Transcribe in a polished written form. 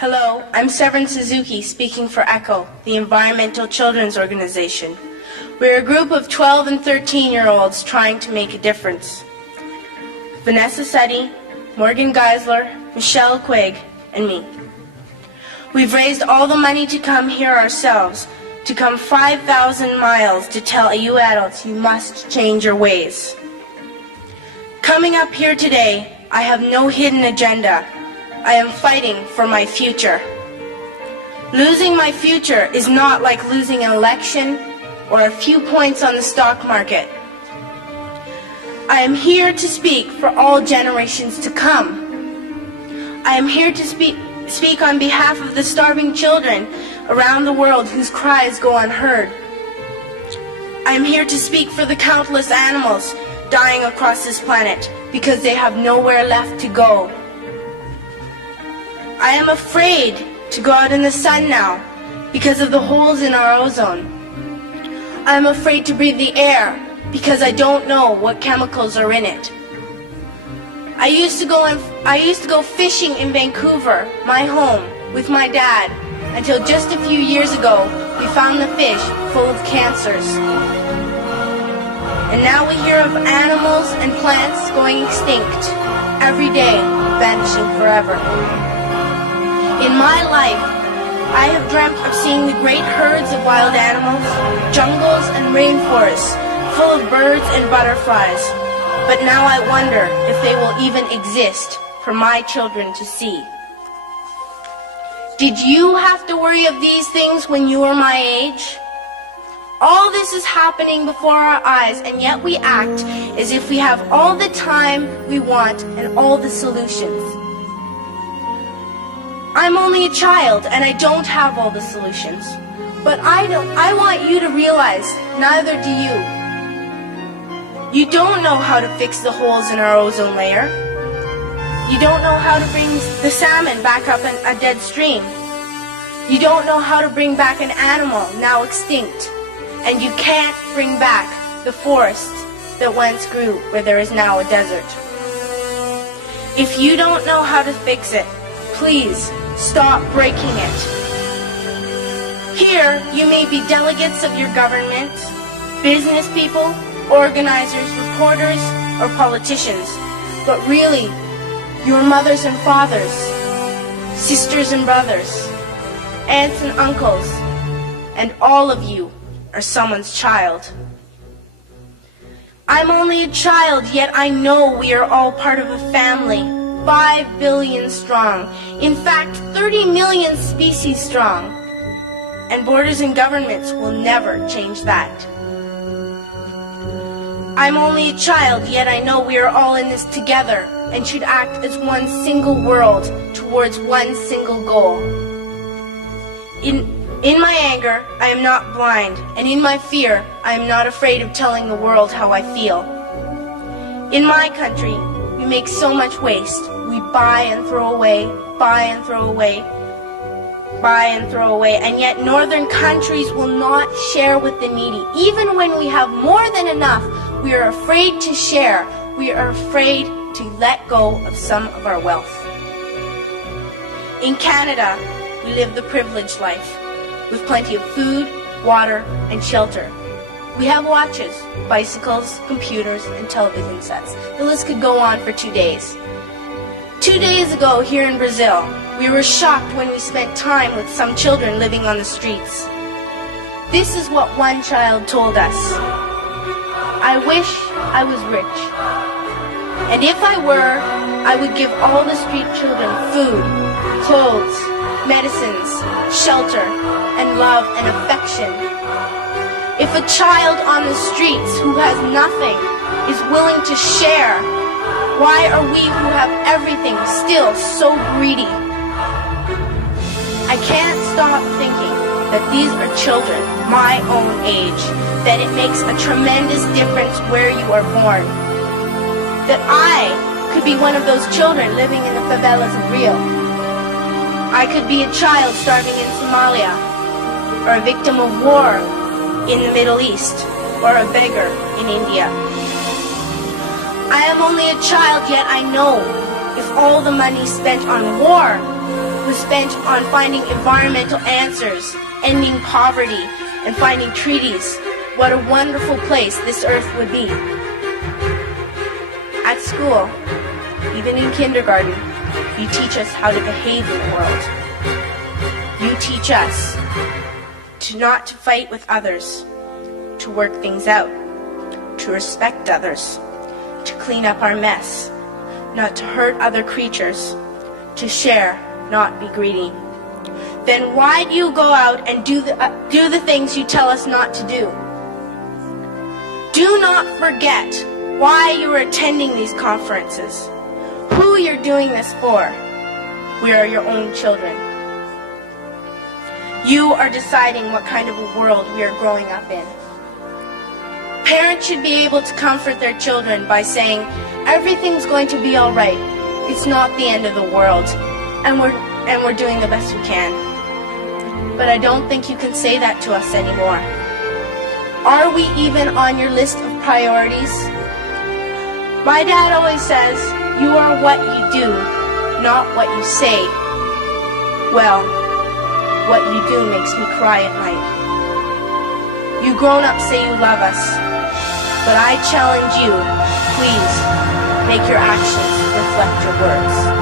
Hello, I'm Severin Suzuki speaking for ECHO, the Environmental Children's Organization. We're a group of 12 and 13-year-olds trying to make a difference. Vanessa Seti, Morgan Geisler, Michelle Quigg, and me. We've raised all the money to come here ourselves, to come 5,000 miles to tell you adults you must change your ways. Coming up here today, I have no hidden agenda. I am fighting for my future. Losing my future is not like losing an election or a few points on the stock market. I am here to speak for all generations to come. I am here to speak on behalf of the starving children around the world whose cries go unheard. I am here to speak for the countless animals dying across this planet because they have nowhere left to go. I am afraid to go out in the sun now because of the holes in our ozone. I am afraid to breathe the air because I don't know what chemicals are in it. I used to go fishing in Vancouver, my home, with my dad, until just a few years ago we found the fish full of cancers. And now we hear of animals and plants going extinct, every day vanishing forever. In my life, I have dreamt of seeing the great herds of wild animals, jungles and rainforests full of birds and butterflies. But now I wonder if they will even exist for my children to see. Did you have to worry of these things when you were my age? All this is happening before our eyes, and yet we act as if we have all the time we want and all the solutions. I'm only a child and I don't have all the solutions. But I want you to realize, neither do you. You don't know how to fix the holes in our ozone layer. You don't know how to bring the salmon back up in a dead stream. You don't know how to bring back an animal now extinct. And you can't bring back the forests that once grew where there is now a desert. If you don't know how to fix it, please stop breaking it. Here, you may be delegates of your government, business people, organizers, reporters, or politicians, but really, your mothers and fathers, sisters and brothers, aunts and uncles, and all of you are someone's child. I'm only a child, yet I know we are all part of a family, 5 billion strong, in fact 30 million species strong, and borders and governments will never change that. I'm only a child, yet I know we are all in this together and should act as one single world towards one single goal. In my anger, I am not blind, and in my fear, I am not afraid of telling the world how I feel. In my country, we make so much waste. We buy and throw away, buy and throw away, buy and throw away, and yet northern countries will not share with the needy. Even when we have more than enough, we are afraid to share. We are afraid to let go of some of our wealth. In Canada, we live the privileged life, with plenty of food, water, and shelter. We have watches, bicycles, computers, and television sets. The list could go on for 2 days. 2 days ago, here in Brazil, we were shocked when we spent time with some children living on the streets. This is what one child told us. I wish I was rich. And if I were, I would give all the street children food, clothes, medicines, shelter, and love and affection. If a child on the streets who has nothing is willing to share, why are we who have everything still so greedy? I can't stop thinking that these are children my own age, that it makes a tremendous difference where you are born. That I could be one of those children living in the favelas of Rio. I could be a child starving in Somalia, or a victim of war in the Middle East, or a beggar in India. I am only a child, yet I know if all the money spent on war was spent on finding environmental answers, ending poverty, and finding treaties, what a wonderful place this earth would be. At school, even in kindergarten, you teach us how to behave in the world. You teach us to not to fight with others, to work things out, to respect others, to clean up our mess, not to hurt other creatures, to share, not be greedy. Then why do you go out and do the things you tell us not to do? Do not forget why you are attending these conferences, who you're doing this for. We are your own children. You are deciding what kind of a world we are growing up in. Parents should be able to comfort their children by saying, everything's going to be all right. It's not the end of the world, and we're doing the best we can. But I don't think you can say that to us anymore. Are we even on your list of priorities? My dad always says, you are what you do, not what you say. Well, what you do makes me cry at night. You grown-ups say you love us, but I challenge you, please, make your actions reflect your words.